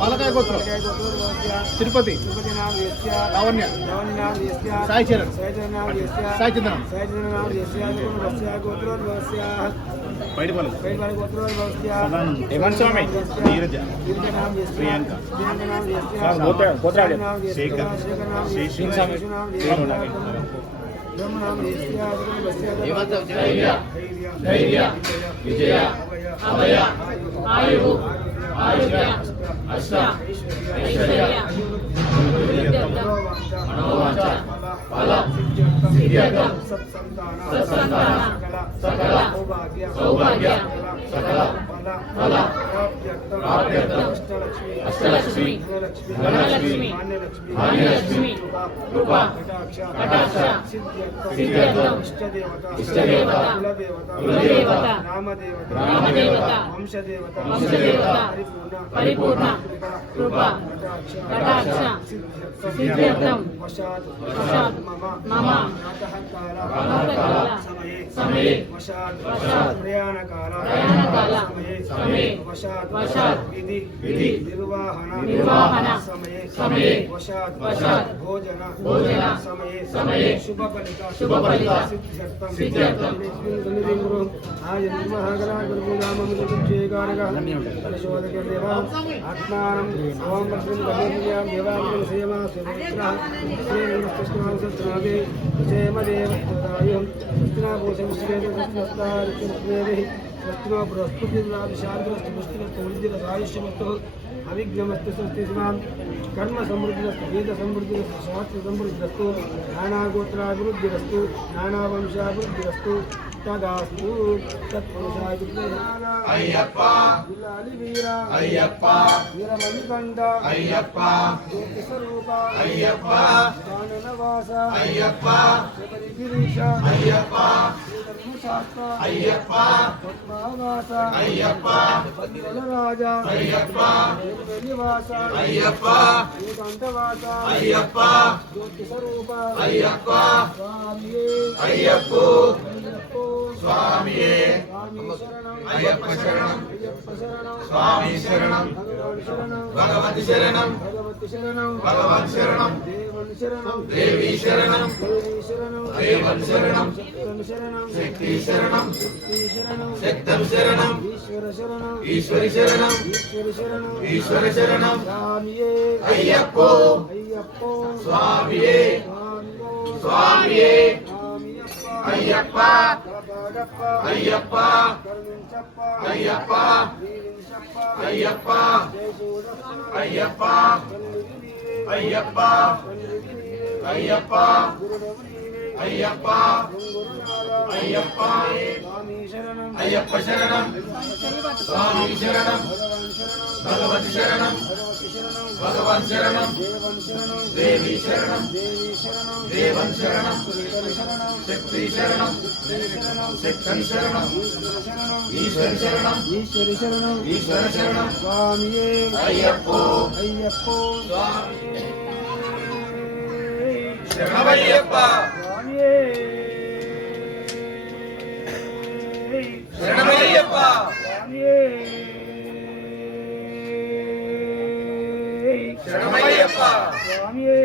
పాలకాయ గోత్రం తిరుపతి లావణ్య సాయి చరణ్ సాయి చంద్రన్ స్వామి నీరజ ప్రియాంక శేఖర్ ధైర్య విజయ అభయ ఆయు ఆరోగ్య అష్ట ఐశ్వర్య మనోవాంఛ ఫల సిద్ధ్యర్థం సత్సంతాన సకల సౌభాగ్య సకల ఫల ప్రాప్త్యర్థం అష్టలక్ష్మి ధనలక్ష్మి మాన్యలక్ష్మి కృపా కటాక్ష సిద్ధ్యర్థం ఇష్టదేవత కులదేవత రామదేవత వంశదేవత పరిపూర్ణ కృపా కటాక్ష సిద్ధ్యర్థం వశాత్ మమ ప్రాతఃకాల సమయే వశాత్ ప్రయాణకాల సమయే వశాత్ విధి నిర్వహణ సమయే వశాత్ భోజన సమయే శుభఫలిత సిద్ధ్యర్థం ఆత్మానం अविघ्नमस्तु स्वस्तिस्मान् कर्म समृद्धिरस्तु वेद समृद्धिरस्तु शास्त्र समृद्धिरस्तु नानागोत्राभिवृद्धिरस्तु नानावंशाभिवृद्धिरस्तु तदास्तु तत्पुरुषाय अय्यप्पा गुलाली वीरा अय्यप्पा वीरमणिकंठ अय्यप्पा ज्योतिस्वरूप अय्यप्पा काननवास अय्यप्पा शबरिगिरीश अय्यप्पा धर्मशास्त्र अय्यप्पा पद्मावास अय्यप्पा पद्मराज अय्यप्पा निवास अय्यप्पा नीलकंठवास अय्यप्पा ज्योतिस्वरूप अय्यप्पा स्वामी अय्यप्पो स्वामिये अय्यप्प शरणं स्वामी शरणं भगवती शरणं भगवान शरणं देवी शरणं देवन शरणं शक्ति शरणं शक्तं शरणं ईश्वरी शरणं ईश्वर शरणं अय्यप्पो स्वामिये स्वामिये अय्यप्पा अय्यप्पा अय्यप्पा अय्यप्पा अय्यप्पा अय्यप्पा अय्यप्पा अय्यप्पा अय्यप्पा अय्यप्प शरणं स्वामी शरणं भगवती शरणं भगवान शरणं देवी शरणं देवन शरणं शक्ति शरणं शक्ति शरणं ईश्वर शरणं ईश्वर शरणं स्वामिये अय्यप्पो स्वामिये शरणमय्यप्पा स्वामिये शरणमय्यप्पा स्वामिये शरणमय्यप्पा स्वामिये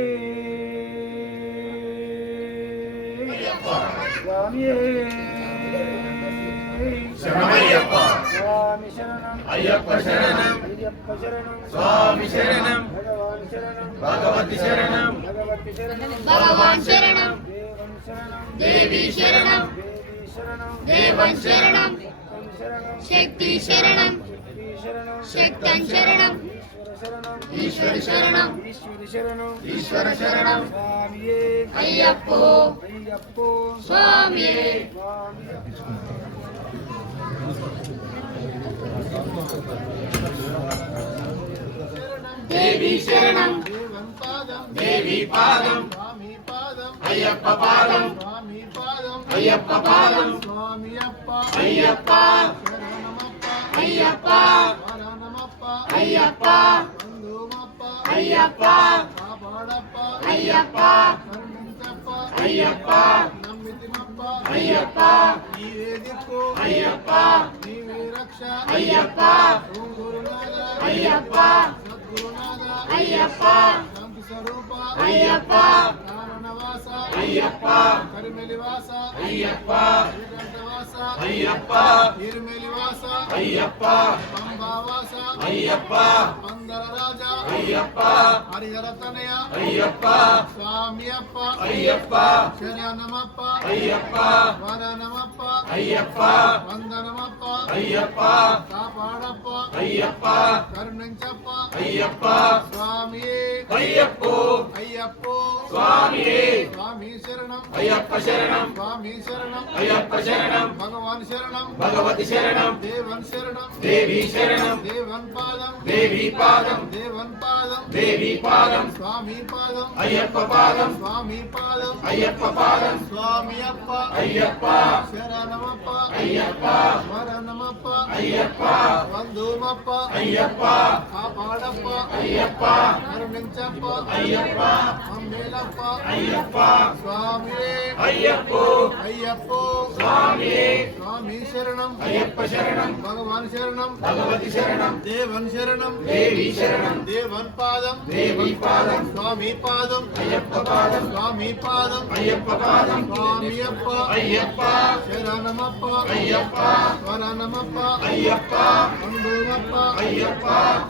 स्वामिये शरणमय्यप्पा स्वामी शरणं अय्यप्प शरणं स्वामी शरणं भगवती शरणं भगवान शरणं देवी शरणं देवन शरणं शक्ति शरणं शक्तं शरणं ईश्वर शरणं ईश्वर शरणं अय्यप्पो स्वामिये దేవి శరణం దేవన్ పాదం దేవి పాదం స్వామి పాదం అయ్యప్ప పాదం స్వామి పాదం అయ్యప్ప పాదం స్వామి అప్ప అయ్యప్ప శరణమప్ప అయ్యప్ప వరణమప్ప అయ్యప్ప బంధుమప్ప అయ్యప్ప కాపాడప్ప అయ్యప్ప కరుణించప్ప అయ్యప్ప నమ్మితిమప్ప అయ్యప్ప నీవే దిక్కు అయ్యప్ప నీవే రక్ష అయ్యప్ప ఓం గురునాథ అయ్యప్ప సద్గురునాథ అయ్యప్ప శాంతి స్వరూప అయ్యప్ప కారణవాస అయ్యప్ప కరిమెలివాస అయ్యప్ప శ్రీకంఠవాస అయ్యప్ప తిరుమెలివాస అయ్యప్ప పంబావాస అయ్యప్ప పందర రాజా అయ్యప్ప హరిహర తనయ అయ్యప్ప స్వామి అప్ప అయ్యప్ప శరణమప్ప అయ్యప్ప వరణమప్ప అయ్యప్ప వందనమప్ప అయ్యప్ప కాపాడప్ప అయ్యప్ప కరుణించప్ప అయ్యప్ప స్వామి అయ్యప్పో అయ్యప్పో స్వామియే స్వామి శరణం అయ్యప్ప శరణం స్వామి శరణం అయ్యప్ప శరణం భగవాన్ శరణం భగవతి శరణం దేవన్ శరణం దేవి శరణం దేవన్ పాదం దేవి పాదం దేవన్ పాదం దేవి పాదం స్వామి పాదం అయ్యప్ప పాదం స్వామి పాదం అయ్యప్ప పాదం స్వామి అప్ప అయ్యప్ప శరణమప్ప అయ్యప్ప వరణమప్ప అయ్యప్ప బంధుమప్ప అయ్యప్ప కాపాడప్ప అయ్యప్ప కరుణించప్ప అయ్యప్ప అమ్మేలప్ప అయ్యప్ప స్వామి అయ్యప్పో అయ్యప్పో స్వామియే స్వామి శరణం అయ్యప్ప శరణం భగవాన్ శరణం భగవతి శరణం దేవన్ శరణం దేవి శరణం దేవన్ పాదం దేవి పాదం స్వామి పాదం అయ్యప్ప పాదం స్వామి పాదం అయ్యప్ప పాదం స్వామి అప్ప అయ్యప్ప శరణమప్ప అయ్యప్ప వరణమప్ప అయ్యప్ప బంధుమప్ప అయ్యప్ప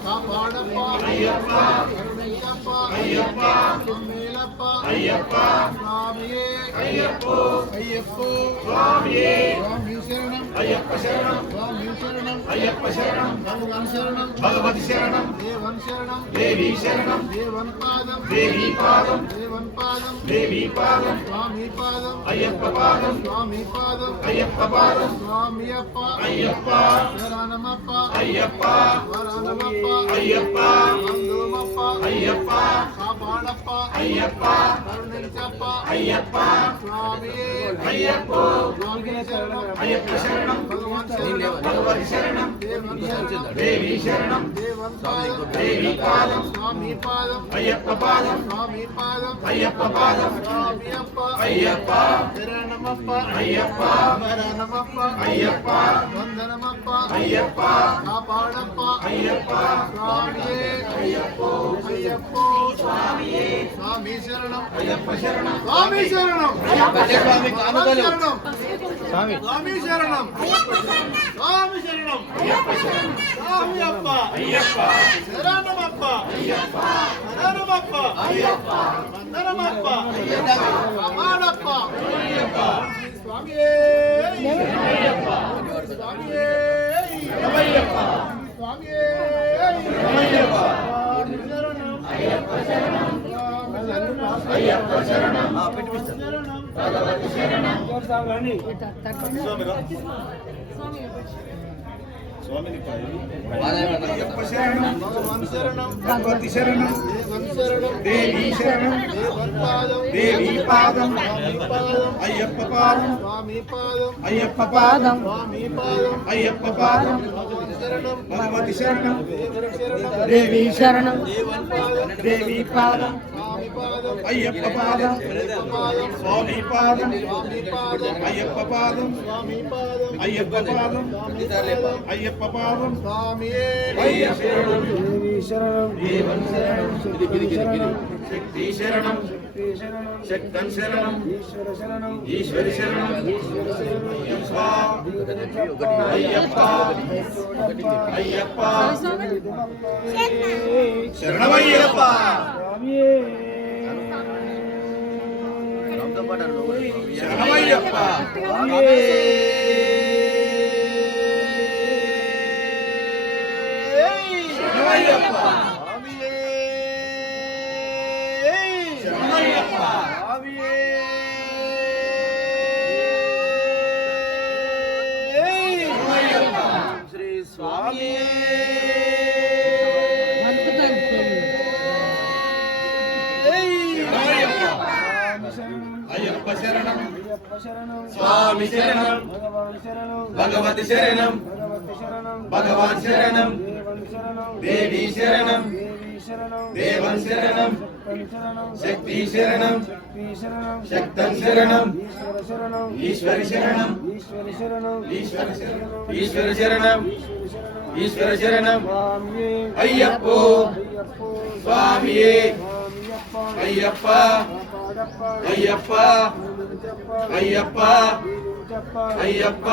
కాపాడప్ప అయ్యప్ప కరుణించప్ప అయ్యప్ప తుమ్మేలప్ప అయ్యప్ప స్వామియే అయ్యప్పో అయ్యప్పో స్వామియే స్వామి శరణం అయ్యప్ప శరణం స్వామి శరణం అయ్యప్ప శరణం భగవాన్ శరణం భగవతి శరణం దేవన్ శరణం దేవి శరణం దేవన్ పాదం దేవి పాదం దేవన్ పాదం దేవి పాదం స్వామి పాదం అయ్యప్ప పాదం స్వామి పాదం అయ్యప్ప పాదం స్వామి అప్ప అయ్యప్ప శరణమప్ప అయ్యప్ప వరణమప్ప అయ్యప్ప బంధుమప్ప అయ్యప్ప కాపాడప్ప అయ్యప్ప కరుణించప్ప అయ్యప్ప స్వామి అయ్యప్పో స్వామి శరణం అయ్యప్ప శరణం భగవాన్ శరణం భగవతి శరణం దేవన్ శరణం దేవి శరణం దేవన్ పాదం దేవి పాదం స్వామి పాదం అయ్యప్ప పాదం స్వామి పాదం అయ్యప్ప పాదం స్వామి అప్ప అయ్యప్ప శరణమప్ప అయ్యప్ప వరణమప్ప అయ్యప్ప వందనమప్ప అయ్యప్ప కాపాడప్ప అయ్యప్ప స్వామియే అయ్యప్పో అయ్యప్పో స్వామియే స్వామి శరణం అయ్యప్ప శరణం స్వామి శరణం స్వామి స్వామి శరణం స్వామి శరణం స్వామి శరణం స్వామి అప్ప అయ్యప్ప శరణమప్ప అయ్యప్ప శరణమప్ప అయ్యప్ప వందనమప్ప కాపాడప్ప అయ్యప్ప స్వామియే అయ్యప్ప స్వామియే అయ్యప్ప స్వామియే అయ్యప్ప అయ్యప్ప శరణం అయ్యప్ప శరణం శరణం భగవతి శరణం అయ్యప్ప శరణం భగవాన్ శరణం భగవతి శరణం దేవన్ శరణం దేవి శరణం దేవన్ పాదం దేవి పాదం స్వామి పాదం అయ్యప్ప పాదం స్వామి పాదం అయ్యప్ప పాదం స్వామి పాదం అయ్యప్ప పాదం భగవాన్ శరణం భగవతి శరణం దేవన్ శరణం దేవి శరణం దేవన్ పాదం దేవి పాదం స్వామి పాదం అయ్యప్ప పాదం అయ్యప్ప పాదం స్వామి పాదం స్వామి పాదం అయ్యప్ప పాదం స్వామి పాదం అయ్యప్ప పాదం అయ్యప్ప పాదం స్వామియే అయ్యప్ప శరణం దేవి శరణం దేవన్ శరణం శరణం శక్తి శరణం శరణం శక్తన్ శరణం ఈశ్వర శరణం ఈశ్వరి శరణం అయ్యప్ప అయ్యప్ప అయ్యప్ప శరణమయ్యప్ప శరణమయ్యప్ప శరణమయ్యప్ప శరణమయ్యప్ప శ్రీ స్వామి శరణం అయ్యప్ప శరణం స్వామి శరణం భగవాన్ శరణం భగవతి శరణం భగవతి శరణం భగవాన్ శరణం దేవన్ శరణం దేవి శరణం దేవి శరణం దేవన్ శరణం శక్తి శరణం శక్తి శరణం శక్తి శరణం శక్తం శరణం ఈశ్వర శరణం ఈశ్వరి శరణం ఈశ్వరి శరణం ఈశ్వర శరణం ఈశ్వర శరణం ఈశ్వర శరణం స్వామియే అయ్యప్పో అయ్యప్పో స్వామియే స్వామియప్ప అయ్యప్ప కాపాడప్ప అయ్యప్ప నిలుచప్ప అయ్యప్ప నిలుచప్ప అయ్యప్ప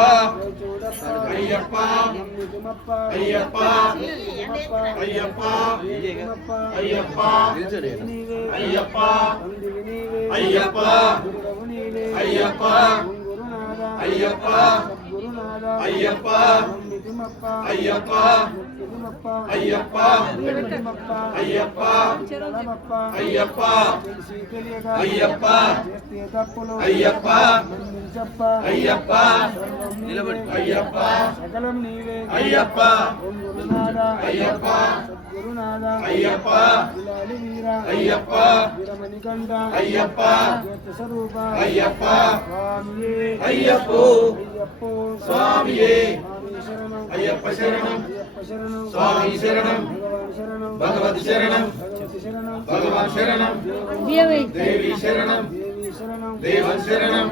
చూడప్ప అయ్యప్ప నమ్మితుమప్ప అయ్యప్ప నిలుచమప్ప అయ్యప్ప నిలుచమప్ప అయ్యప్ప నీవే అయ్యప్ప అందివి నీవే అయ్యప్ప గురువు నీవే అయ్యప్ప గురునాథ అయ్యప్ప సద్గురునాథ అయ్యప్ప నమ్మితుమప్ప అయ్యప్ప ముక్తిమప్ప అయ్యప్ప నిలుచమప్ప అయ్యప్ప చరణమప్ప అయ్యప్ప తెలిసి తెలియక అయ్యప్ప చేస్తే తప్పులు అయ్యప్ప మన్నించప్ప అయ్యప్ప సర్వం నీవే. అయ్యప్ప సకలం నీవే అయ్యప్ప ఓం గురునాథ అయ్యప్ప సద్గురునాథ అయ్యప్ప విలాలి వీర అయ్యప్ప వీరమణికంఠ అయ్యప్ప జ్యోతి స్వరూప అయ్యప్ప స్వామియే అయ్యప్పో అయ్యప్పో స్వామియే స్వామి శరణం అయ్యప్ప శరణం అయ్యప్ప శరణం స్వామి శరణం భగవాన్ శరణం భగవతి శరణం భగవతి శరణం భగవాన్ శరణం దేవి దేవి శరణం దేవి శరణం దేవన్ శరణం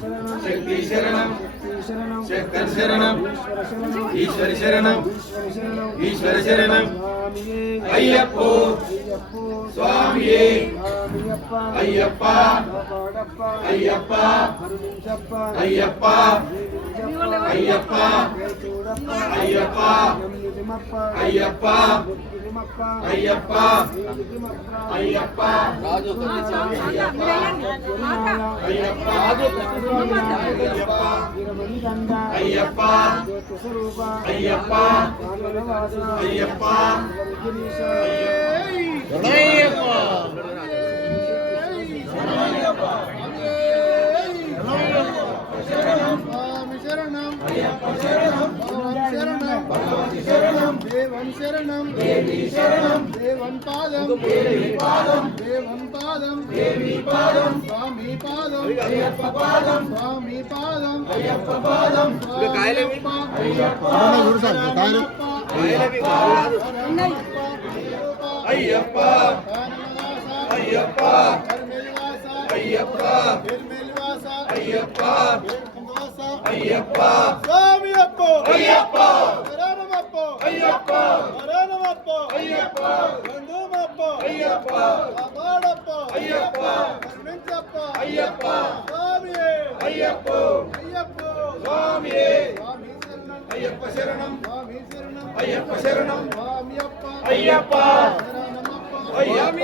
శరణం శక్తి శరణం శక్తి శరణం శక్తం శరణం ఈశ్వర శరణం ఈశ్వరి శరణం ఈశ్వర శరణం ఈశ్వర శరణం స్వామియే అయ్యప్పో అయ్యప్పో స్వామియే స్వామియప్ప అయ్యప్ప కాపాడప్ప అయ్యప్ప కరుణించప్ప అయ్యప్ప దీవించప్ప అయ్యప్ప చూడప్ప అయ్యప్ప నమ్మితిమప్ప అయ్యప్ప ముక్తిమప్ప అయ్యప్ప దీవితిమప్ప అయ్యప్ప అయ్యప్ప వీరమణికంఠ అయ్యప్ప జ్యోతి స్వరూప అయ్యప్ప కాండలవాస అయ్యప్ప గిరీశ స్వామి శరణం భగవాన్ శరణం దేవన్ శరణం దేవన్ పాదం దేవన్ పాదం స్వామి పాదం స్వామి పాదం అయ్యప్ప అయ్యప్ప అయ్యప్ప అయ్యప్ప అయ్యప్ప స్వామి అప్పో అయ్యప్ప శరణమప్పో అయ్యప్ప శరణమప్పో అయ్యప్ప బంధుమప్పో అయ్యప్ప కాపాడప్పో అయ్యప్ప కరుణించప్ప అయ్యప్ప స్వామియే అయ్యప్ప అయ్యప్పో స్వామియే స్వామి శరణం అయ్యప్ప శరణం స్వామి శరణం అయ్యప్ప శరణం స్వామి అప్ప అయ్యప్ప శరణమప్ప అయ్యప్ప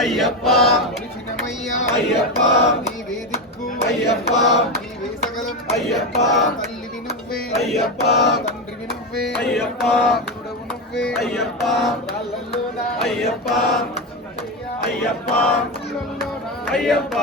అయ్యప్ప అయ్యప్ప నీవే దిక్కు అయ్యప్ప నీవే సకలం అయ్యప్ప తల్లివి నువ్వే అయ్యప్ప తండ్రివి నువ్వే అయ్యప్ప గురుడవు నువ్వే అయ్యప్ప రాళ్ళల్లోనా అయ్యప్ప అయ్యప్ప రాళ్ళల్లోనా అయ్యప్ప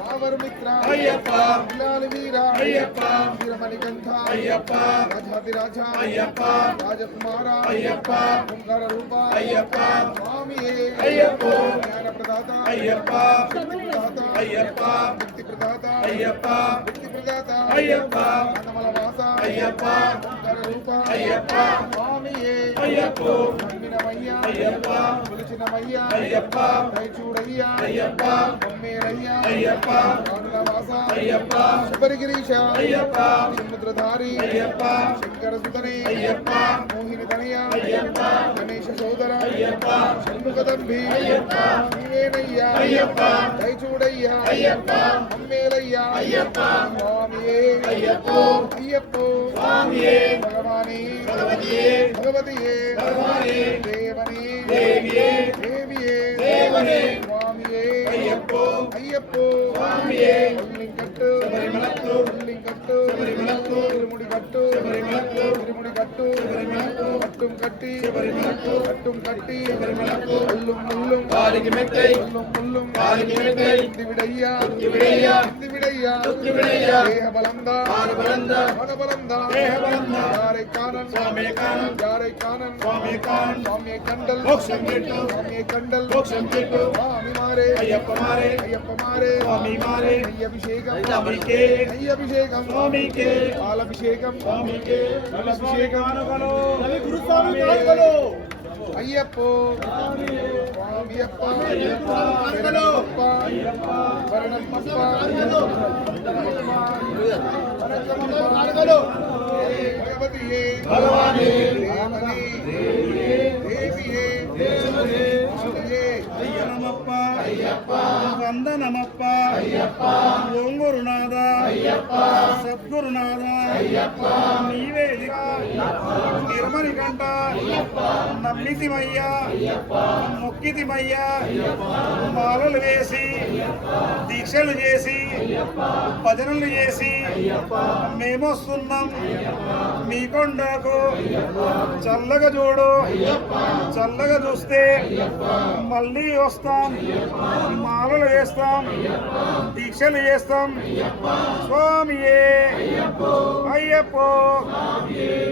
రావరు మిత్ర అయ్యప్ప పిల్లాలి వీర అయ్యప్ప వీరమణికంఠ అయ్యప్ప రాజాధిరాజ అయ్యప్ప రాజకుమార అయ్యప్ప ఓంకార రూప అయ్యప్ప స్వామియే అయ్యప్ప జ్ఞాన ప్రదాత అయ్యప్ప శక్తి ప్రదాత అయ్యప్ప శక్తి ప్రదాత అయ్యప్ప శక్తి ప్రదాత అయ్యప్ప అన్నమల వాస అయ్యప్ప ఓంకార రూప అయ్యప్ప స్వామియే అయ్యప్ప నమ్మినమయ్యా అయ్యప్ప కొలిచినమయ్యా అయ్యప్ప దయచూడయ్యా అయ్యప్ప బొమ్మేరయ్యా అయ్యప్ప రాణుల వాస అయ్యప్ప శబరిగిరీశ అయ్యప్ప సముద్రధారి అయ్యప్ప శంకర సుతనే అయ్యప్ప మోహిని తనయ అయ్యప్ప గణేశ సోదర అయ్యప్ప షణ్ముఖదంభి అయ్యప్ప నీవేనయ్య అయ్యప్ప దయచూడయ్య అయ్యప్ప అమ్మేలయ్య అయ్యప్ప స్వామియే అయ్యప్పో అయ్యప్పో స్వామియే భగవానే భగవతియే భగవతియే భగవానే దేవనే దేవియే దేవియే దేవనే స్వామియే అయ్యప్పో అయ్యప్పో స్వామియే ఉల్లింకట్టు శబరిమలక్కు ఉల్లింకట్టు శబరిమలక్కు తిరుముడి కట్టు శబరిమలక్కు తిరుముడి కట్టు శబరిమలక్కు కట్టుం కట్టి శబరిమలక్కు కట్టుం కట్టి శబరిమలక్కు ముల్లుం ముల్లుం కాలికి మెత్తై ముల్లుం ముల్లుం కాలికి మెత్తై దివిడయ్యా దివిడయ్యా దివిడయ్యా దివిడయ్యా దేహ బలందా ఆనబలందా మనబలందా దేహ బలందా யாரை காணன் சுவாமியை காணன் யாரை காணன் சுவாமியை காணன் சுவாமியை கண்டல் மோட்சம் கிட்டு சுவாமியை கண்டல் மோட்சம் கிட்டு சுவாமிமாரே ஐயப்பமாரே ஐயப்பமாரே சுவாமிமாரே நெய்யபிஷேகம் சுவாமிக்கே நெய்யபிஷேகம் சுவாமிக்கே பாலபிஷேகம் சுவாமிக்கே அபிஷேகம் ரவி குருசாமி காணுகலோ ஐயப்போ சுவாமியப்பா ஐயப்பா காணுகலோ ஐயப்பா வரணப்பா காணுகலோ భగవతియే భగవానే దేవనే దేవియే దేవనే అయ్యనమప్ప అయ్యప్ప వందనమప్ప అయ్యప్ప ఓం గురునాథ అయ్యప్ప సద్గురునాథ అయ్యప్ప నీవే నిర్మలి కంట నమ్మితిమయ్యా మొక్కితిమయ్యా మాలలు వేసి దీక్షలు చేసి భజనలు చేసి మేమొస్తున్నాం మీ కొండకు చల్లగా చూడు చల్లగా చూస్తే మళ్ళీ వస్తాం మాలలు వేస్తాం దీక్షలు చేస్తాం స్వామియే అయ్యప్పో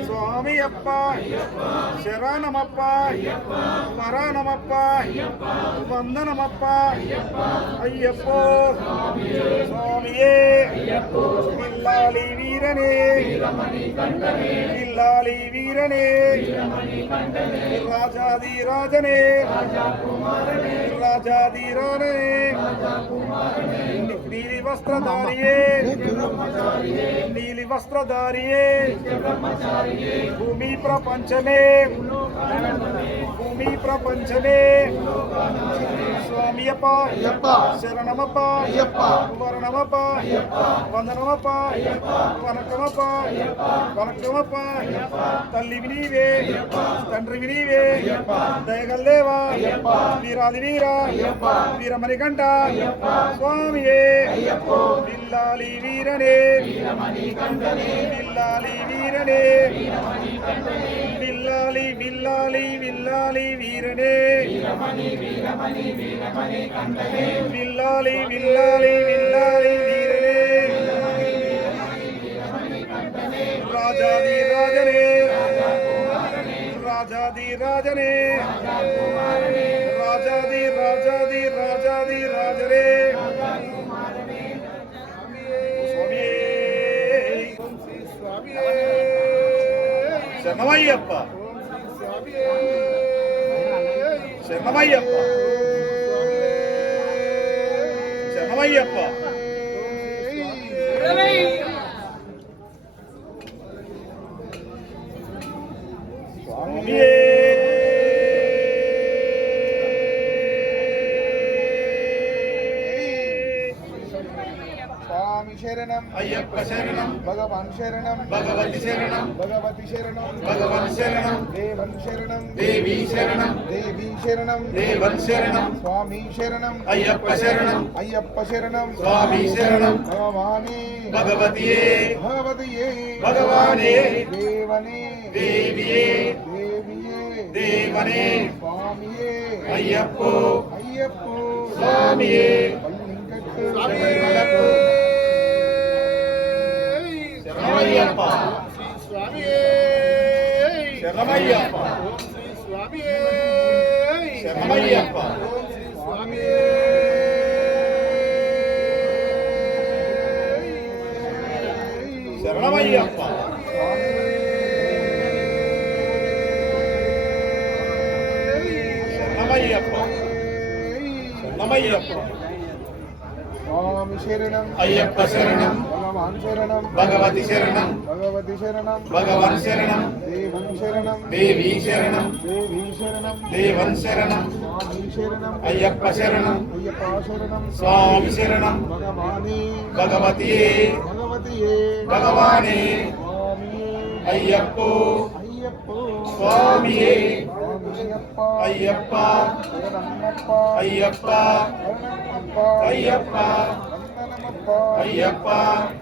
స్వామి అప్ప శరణమప్ప వరానమప్ప వందనమప్ప అయ్యప్పో స్వామియే పిల్లాలి వీరనే పిల్లాలి వీరనే రాజాది రాజనే రాజాది రానే నీలి వస్త్రధారియే నీలి వస్త్రధారియే భూమి ప్రపంచమే భూమి ప్రపంచమే స్వామియప్ప శరణమప్ప వరణమప్ప వందనమప్ప వనకమప్ప వనకమప్ప తల్లివి నీవే తండ్రివి నీవే దయగల్లేవా వీరాది వీర వీరమణికంఠ స్వామియే బిల్లాలి వీరనే బిల్లాలి వీరనే బిల్లాలి బిల్లాలి బిల్లాలి వీరనే బిల్లాలి బిల్లాలి బిల్లాలి వీరనే రాజాది రాజనే రాజాది రాజనే రాజాది రాజాది రాజాది రాజనే శరణమయ్యప్ప శరణమయ్యప్ప శరణమయ్యప్ప స్వామియే స్వామి శరణం అయ్యప్ప శరణం భగవాన్ శరణం భగవతి శరణం భగవతి శరణం భగవన్ శరణం దేవన్ శరణం దేవి శరణం దేవి శరణం దేవన్ శరణం స్వామి శరణం అయ్యప్ప శరణం అయ్యప్ప శరణం స్వామి శరణం భగవానే భగవతియే భగవతియే భగవానే దేవనే దేవియే దేవియే దేవనే స్వామియే అయ్యప్పో అయ్యప్పో స్వామియే పల్లింకట్టు శబరిమలకు శరణమయ్యప్ప శరణమయ్యప్ప శరణమయ్యప్ప శరణమయ్యప్ప శరణమయ్యప్ప శరణమయ్యప్ప స్వామి శరణం అయ్యప్ప శరణం భగవాన్ శరణం భగవతి శరణం భగవతి శరణం భగవాన్ శరణం దేవం శరణం దేవి శరణం దేవీ శరణం దేవన్ శరణం స్వామి శరణం అయ్యప్ప శరణం అయ్యప్ప శరణం స్వామి శరణం భగవాని భగవతియే భగవతియే భగవానే స్వామియే అయ్యప్పో అయ్యప్పో స్వామియే స్వామియప్ప అయ్యప్ప శరణమప్ప అయ్యప్ప శరణమప్ప అయ్యప్ప వందనమప్ప అయ్యప్ప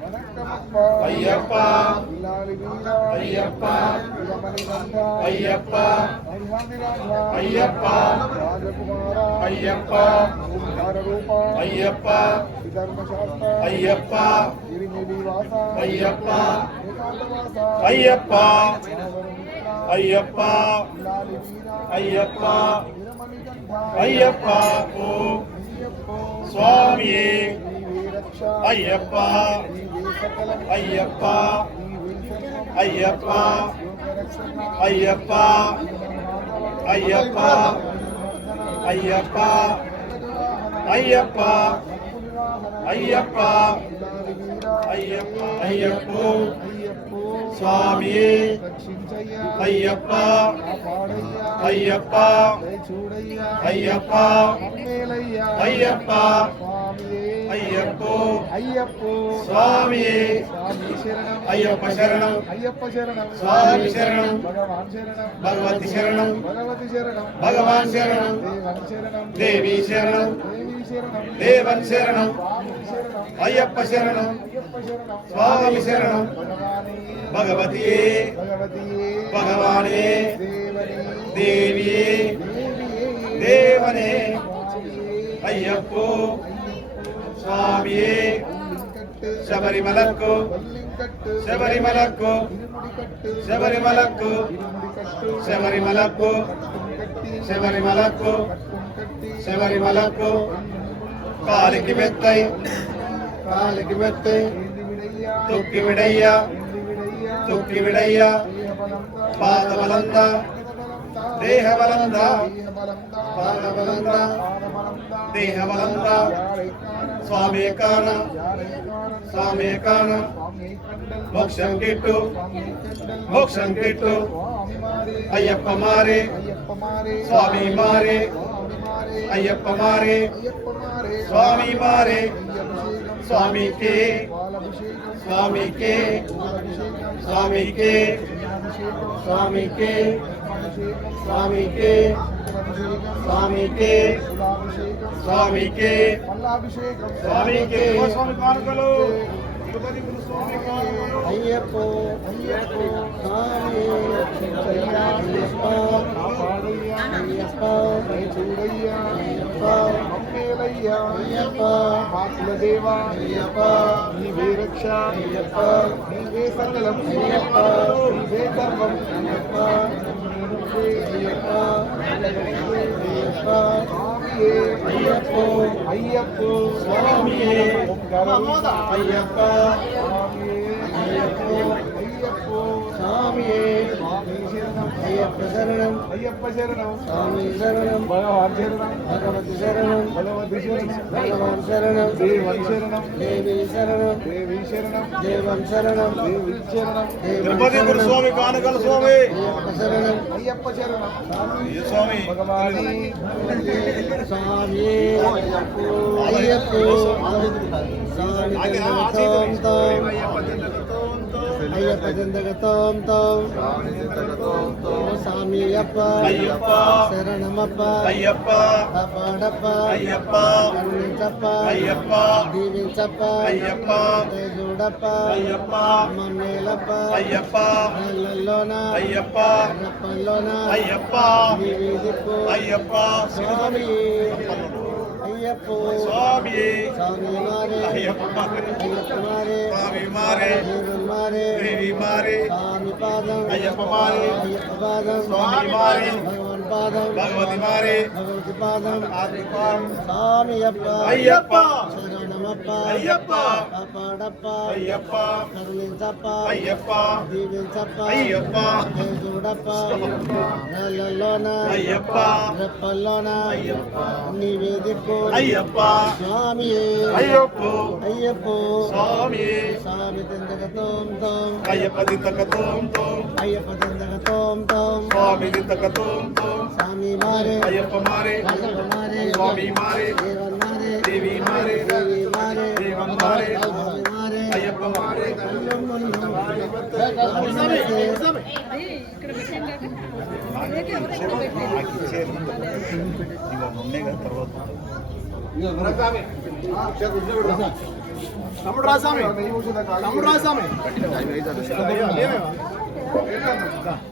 వనక్కమప్ప అయ్యప్ప ఇలాలి వీర అయ్యప్ప ఇలమణిగంధ అయ్యప్ప మహిళాదిరాజ అయ్యప్ప రాజకుమార అయ్యప్ప ఓంకార రూప అయ్యప్ప విధర్మశాస్త్ర అయ్యప్ప గిరినివాస అయ్యప్ప ఏకాంతవాస అయ్యప్ప రావణమిత్ర అయ్యప్ప ఇలాలి వీర అయ్యప్ప ఇలమణిగంధ అయ్యప్ప ఓ అయ్యప్పో స్వామియే నీవే రక్ష అయ్యప్ప నీవే సకలం అయ్యప్ప నీవే సర్వం అయ్యప్ప లోకరక్షణ అయ్యప్ప అయ్యప్ప అయ్యప్ప అయ్యప్ప అయ్యప్ప అయ్యప్ప అయ్యప్పో స్వామియే రక్షించయ్యా అయ్యప్ప కాపాడయ్యా అయ్యప్ప చూడయ్యా అయ్యప్ప అమ్మేలయ్యా అయ్యప్ప స్వామియే అయ్యప్పో అయ్యప్పో స్వామియే స్వామి శరణం అయ్యప్ప శరణం అయ్యప్ప శరణం స్వామి శరణం భగవాన్ శరణం భగవతి శరణం భగవతి శరణం భగవాన్ శరణం దేవన్ శరణం దేవి శరణం దేవీ శరణం దేవన్ శరణం స్వామి శరణం అయ్యప్ప శరణం అయ్యప్ప శరణం స్వామి శరణం భగవానే భగవతియే భగవతియే భగవానే దేవనే దేవియే దేవియే దేవనే స్వామియే అయ్యప్పో స్వామియే వల్లింకట్టు శబరిమలకు వల్లింకట్టు శబరిమలకు ఇరుముడికట్టు శబరిమలకు ఇరుముడికట్టు శబరిమలకు కట్టి శబరిమలకు కట్టి శబరిమలకు కాలికి మెత్తై కాలికి మెత్తై విడయ్యా తొక్కి విడయ్యా విడయ్యా తొక్కి విడయ్యా దేహబలంతా పాదబలందా దేహబలందా దేహబలంతా పాదబలందా పాదబలంతా దేహబలందా యాడైకాన స్వామేకాన యాడైకాన స్వామేకాన స్వామి కండల్ మోక్షం కిట్టు స్వామి కండల్ మోక్షం కిట్టు స్వామి మారే అయ్యప్ప మారే అయ్యప్ప మారే స్వామి మారే స్వామి మారే అయ్యప్ప మారే అయ్యప్ప మారే స్వామి మారే అయ్యభిషేకం స్వామికే పాలభిషేకం స్వామికే పాలభిషేకం స్వామికే అభిషేకం స్వామికే అభిషేకం స్వామికే అభిషేకం స్వామికే కులాభిషేకం స్వామికే మల్లాభిషేకం స్వామికే స్వామి కానుకలు తిరుపతి గురు స్వామి కానుకలు అయ్యప్పో అయ్యప్పో స్వామి రక్షించయ్యా అయ్యప్ప కాపాడయ్యా అయ్యప్ప చూడయ్యా అయ్యప్ప అమ్మేలయ్యా అయ్యప్ప మాకుల దేవా అయ్యప్ప నీవే రక్ష అయ్యప్ప నీవే సకలం అయ్యప్ప నీవే సర్వం అయ్యప్ప అయ్యప్ప అయ్యప్ప స్వామియే అయ్యప్పో అయ్యప్పో స్వామియే ఓంకారరూప అయ్యప్ప స్వామియే అయ్యప్పో అయ్యప్పో స్వామియే స్వామి శరణం అయ్యప్ప శరణం అయ్యప్ప శరణం స్వామి శరణం భగవాన్ శరణం భగవతి శరణం భగవతి శరణం భగవాన్ శరణం దేవన్ శరణం దేవి శరణం దేవీ శరణం దేవన్ శరణం దేవి శరణం తిరుపతి గురు స్వామి కానుకల స్వామి అయ్యప్ప శరణం అయ్యప్ప శరణం స్వామి భగవాని స్వామి అయ్యప్పో స్వామి అయ్యప్ప చింతకతోం తోం స్వామి అయ్యప్ప అయ్యప్ప శరణమప్ప అయ్యప్ప కాపాడప్ప అయ్యప్ప కరుణించప్ప అయ్యప్ప దీవించప్ప అయ్యప్ప చూడప్ప అయ్యప్ప మమ్మేలప్ప అయ్యప్ప నెలల్లోన అయ్యప్ప రప్పల్లోన అయ్యప్ప నీవి దిక్కు అయ్యప్ప స్వామి అయ్యప్ప స్వామి స్వామి మారే అయ్యప్ప అయ్యప్ప మారే స్వామి మారే దేవుని మారే దేవి మారే స్వామి పాదం అయ్యప్ప మారే అయ్యప్ప పాదం స్వామి మారే భగవాన్ పాదం భగవతి మారే భగవతి పాదం ఆత్మికం స్వామి అప్ప అయ్యప్ప శరణమ శరణమప్ప అయ్యప్ప కాపాడప్ప అయ్యప్ప కరుణించప్ప అయ్యప్ప దీవించప్ప అయ్యప్ప చూడప్ప నెలలోన అయ్యప్ప రెప్పల్లోన అయ్యప్ప నీవే దిక్కు అయ్యప్ప స్వామి అయ్యప్ప అయ్యప్ప స్వామి స్వామి తిందక తోం తోం అయ్యప్ప దింతక తోం తోం అయ్యప్ప తిందక తోం తోం స్వామి దింతక తోం తోం స్వామి మారే అయ్యప్ప మారే అయ్యప్ప మారే స్వామి మారే దేవన్ మారే దేవి మారే దేవి మారే దేవన్ మారే స్వామి మారే అయ్యప్ప మారే అల్లం మల్లం తమ్ముడు రాసామి తమ్ముడు రాసామి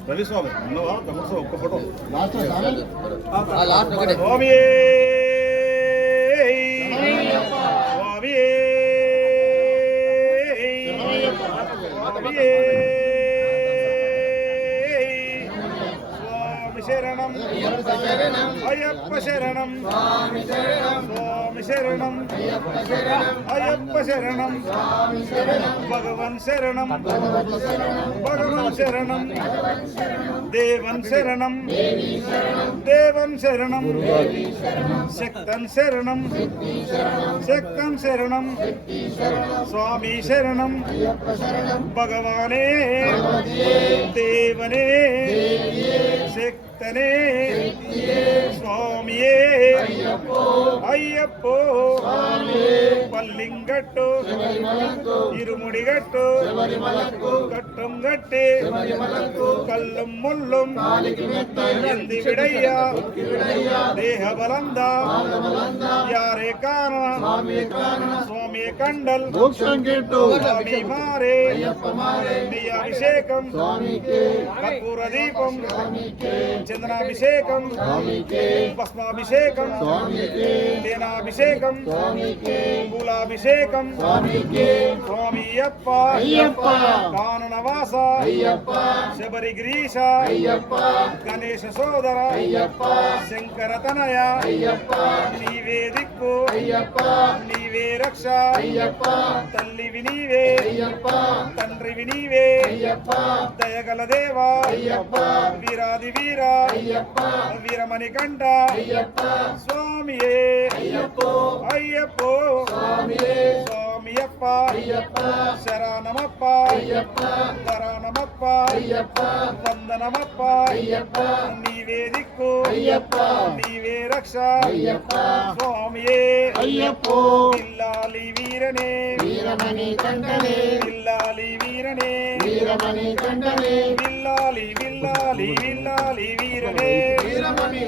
రవి స్వామి ఉన్నవా తమ్ముడు స్వామి ఒక్క ఫోటో స్వామి శరణం అయ్యప్ప శరణం స్వామి శరణం అయ్యప్ప శరణం భగవన్ శరణం భగవన్ శరణం దేవన్ శరణం దేవన్ శరణం శక్తన్ శరణం శక్తన్ శరణం స్వామి శరణం భగవానే దేవనే శక్తనే స్వామియే అయ్యప్పో పల్లింగట్టు ఇరుముడిగట్టు కట్టం గట్టి కల్లం ముల్లం ఎంది విడయ్య దేహ బలంద యారే కాన స్వామి కండల్ స్వామి మారే అభిషేకం కర్పూర దీపం చందనాభిషేకం భస్మాభిషేకం తేనాభిషేకం పూలాభిషేకం స్వామి అయ్యప్ప కాననవాస శబరి గిరీశ గణేశ సోదర శంకర తనయ నీవే దిక్కు నీవే రక్ష తల్లివి నీవే తండ్రివి నీవే దయగల దేవా వీరాది వీర వీరమణి కంఠ స్వామియే అయ్యప్పో స్వామియప్ప శరణమప్ప వరణమప్ప వందనమప్ప నీవే దిక్కు నీవే రక్ష స్వామియే అయ్యప్పో ఇల్లాలి వీరనే వీరమణి కంఠనే ఇల్లాలి వీరనే వీరమణి కంఠనే విల్లాలి విల్లాలి విల్లాలి వీరనే వీరమణి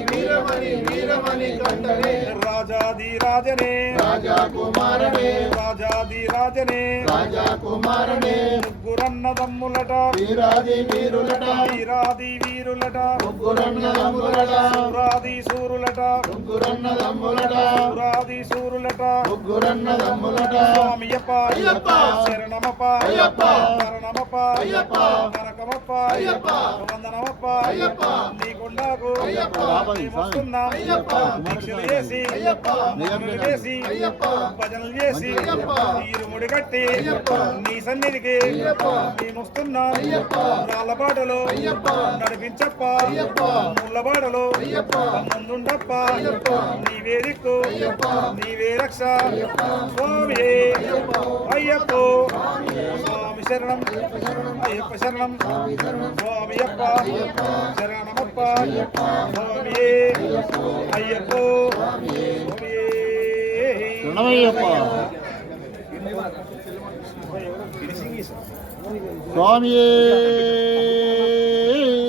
కంఠనే రాజాది రాజనే రాజా కుమారనే రాజాది రాజనే రాజా కుమారనే ముగ్గురన్నదమ్ములట వీరాది వీరులట వీరాది వీరులట ముగ్గురన్నదమ్ములట సూరాది సూరులట ముగ్గురన్నదమ్ములట సూరాది సూరులట ముగ్గురన్నదమ్ములట స్వామియప్ప శరణమప్ప శరణమప్ప నరకమప్ప వందనమప్ప నీకొండకు వస్తున్నా దీక్షలు చేసి భజనలు చేసి భజనలు చేసి తీరుముడి కట్టి నీ సన్నిధికి నేను వస్తున్నా రాళ్ళబాటలో నడిపించప్ప ముళ్ళబాటలో ముందుండప్ప నీవే దిక్కు నీవే రక్ష స్వామి అయ్యప్పో స్వామి శరణం అయ్యప్ప శరణం స్వామియప్ప శరణమప్ప స్వామియే అయ్యప్పో శరణమయ్యప్ప స్వామియే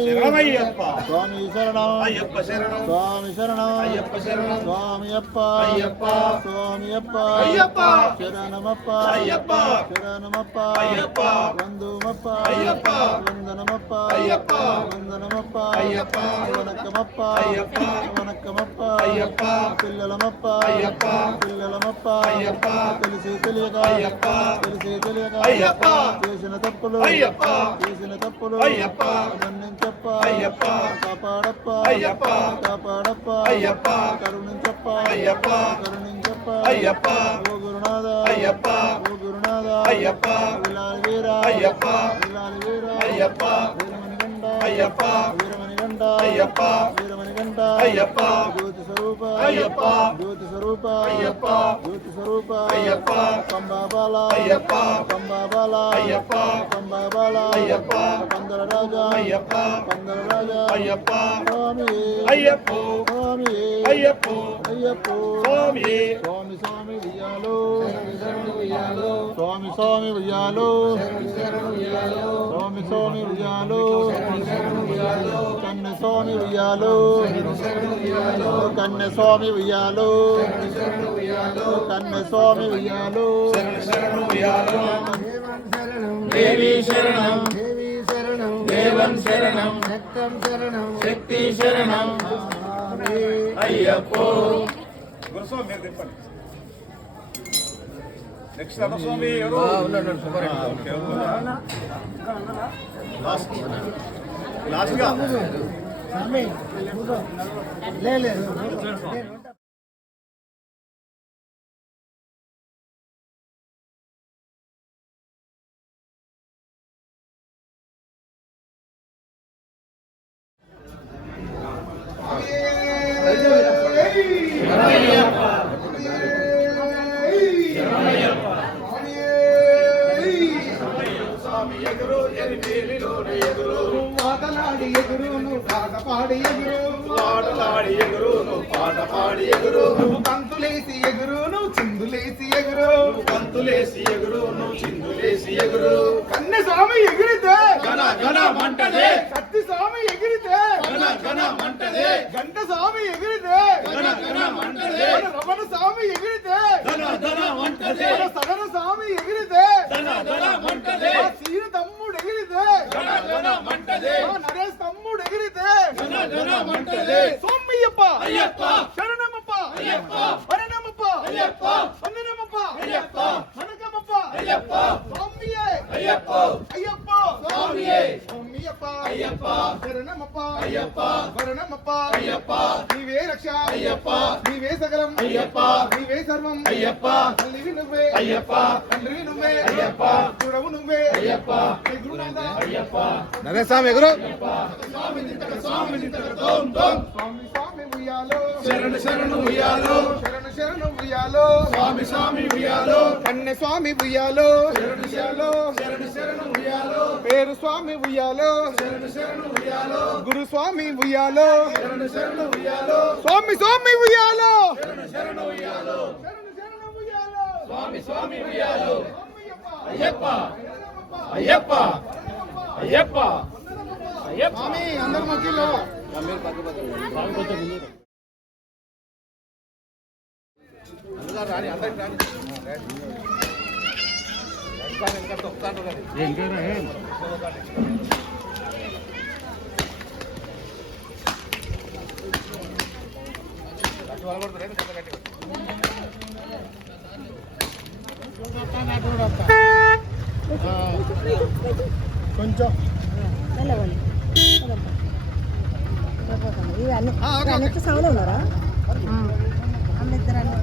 శరణమయ్యప్ప స్వామి శరణం అయ్యప్ప శరణం స్వామి శరణం అయ్యప్ప శరణం స్వామియప్ప అయ్యప్ప స్వామియప్ప అయ్యప్ప శరణమప్ప అయ్యప్ప శరణమప్ప అయ్యప్ప వందుమప్ప అయ్యప్ప వందనమప్ప అయ్యప్ప వందనమప్ప అయ్యప్ప వనక్కమప్ప అయ్యప్ప వనక్కమప్ప అయ్యప్ప పిల్లలమప్ప అయ్యప్ప పిల్లలమప్ప అయ్యప్ప తెలిసి తెలియక అయ్యప్ప తెలిసి తెలియక అయ్యప్ప చేసిన తప్పులు అయ్యప్ప చేసిన తప్పులు అయ్యప్ప మన్నించప్ప అయ్యప్ప కాపాడప్ప అయ్యప్ప కాపాడప్ప అయ్యప్ప కరుణించప్ప అయ్యప్ప కరుణించప్ప అయ్యప్ప ఓ గురునాథ అయ్యప్ప ఓ గురునాథ అయ్యప్ప విలాల వీరా అయ్యప్ప విలాల వీరా అయ్యప్ప వీరమణికంఠ అయ్యప్ప వీరమణికంఠ అయ్యప్ప వీరమణికంఠ అయ్యప్ప జ్యోతి స్వరూప అయ్యప్ప జ్యోతి స్వరూప అయ్యప్ప జ్యోతి స్వరూప అయ్యప్ప పంబాబాల అయ్యప్ప పంబాబాల అయ్యప్ప పంబాబాల అయ్యప్ప పందల రాజా అయ్యప్ప పందల రాజా అయ్యప్ప స్వామి అయ్యప్ప స్వామి అయ్యప్ప అయ్యప్ప స్వామి స్వామి స్వామి ఉయ్యాలో స్వామి స్వామి ఉయ్యాలో స్వామి స్వామి ఉయ్యాలో కన్నె స్వామి ఉయ్యాలో కన్నె స్వామి ఉయ్యాలో కన్నె స్వామి ఉయ్యాలో దేవి శరణం దేవి శరణం దేవన్ శరణం శక్తం శరణం శక్తి శరణం అయ్యప్పో గురుస్వామి మీరు చెప్పండి నెక్స్ట్ స్వామి ఎవరు లాస్ట్ గా స్వామి లేదు మాటలాడి ఎగురు పాట పాడి ఎగురు పాటలాడి ఎగురు పాట పాడి ఎగురు కంతులేసి ఎగురు చిందులేసి ఎగురు కంతులేసి ఎగురు చిందులేసి ఎగురు కన్నె స్వామి ఎగిరితే గణ గణ మంటదే సత్తి స్వామి ఎగిరితే గణ గణ మంటదే గంట స్వామి ఎగిరితే గణ గణ మంటదే రమణ స్వామి ఎగిరితే ధన ధన మంటదే సగన స్వామి ఎగిరితే ధన ధన మంటదే సీను తమ్ముడు ఎగిరితే గణ గణ మంటదే నరేష్ తమ్ముడు ఎగిరితే గణ గణ మంటదే సోమయ్యప్ప అయ్యప్ప శరణమప్ప అయ్యప్ప వరణమప్ప అయ్యప్ప వందనమప్ప అయ్యప్ప వనకమప్ప అయ్యప్ప స్వామియే అయ్యప్ప అయ్యప్ప స్వామియే స్వామియప్ప అయ్యప్ప శరణమప్ప అయ్యప్ప వరణమప్ప అయ్యప్ప నీవే రక్ష అయ్యప్ప నీవే సకలం అయ్యప్ప నీవే సర్వం అయ్యప్ప తల్లివి నువ్వే అయ్యప్ప తండ్రివి నువ్వే అయ్యప్ప చూడవు నువ్వే అయ్యప్ప శ్రీ గురునాథ అయ్యప్ప నరేష్ స్వామి ఎగురు స్వామి నింతట తోం తోం స్వామి స్వామి ఉయ్యాలో శరణు శరణు ఉయ్యాలో శరణు శరణు ఉయ్యాలో స్వామి స్వామి ఉయ్యాలో కన్నె స్వామి ఉయ్యాలో శరణు శరణు శరణు శరణు ఉయ్యాలో పేరు స్వామి ఉయ్యాలో శరణు శరణు ఉయ్యాలో గురు స్వామి ఉయ్యాలో శరణు శరణు ఉయ్యాలో స్వామి స్వామి ఉయ్యాలో శరణు శరణు ఉయ్యాలో శరణు శరణు ఉయ్యాలో స్వామి స్వామి ఉయ్యాలో స్వామయ్యప్ప, అయ్యప్ప అయ్యప్ప అయ్యప్ప అయ్యప్ప స్వామి అందరి మధ్యలో కొంచెం ఇవి అన్ని సౌలు ఉన్నారా అన్ని ఇద్దరు అన్ని